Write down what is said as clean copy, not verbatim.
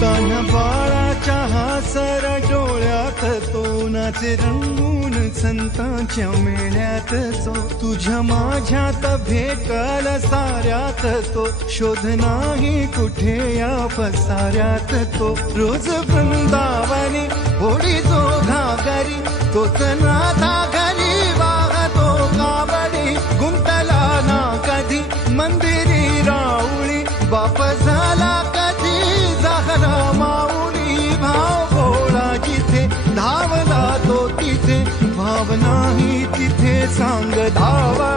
तान बाळाच्या हासर डोळ्यात तो नाचे रंगून संतांच्या मेळ्यात तो तुझ्या माझ्यात भेटल साऱ्यात तो शोध नाही कुठे या पसाऱ्यात तो रोज वृंदावनी होडी जो घागरी तोच नाथा घरी वाहतो कावडी गुंतला ना कधी मंदिरी राऊळी बाप झाला कधी झाला माऊली भाव भोळा जिथे धावला तो तिथे भाव नाही तिथे सांग धावा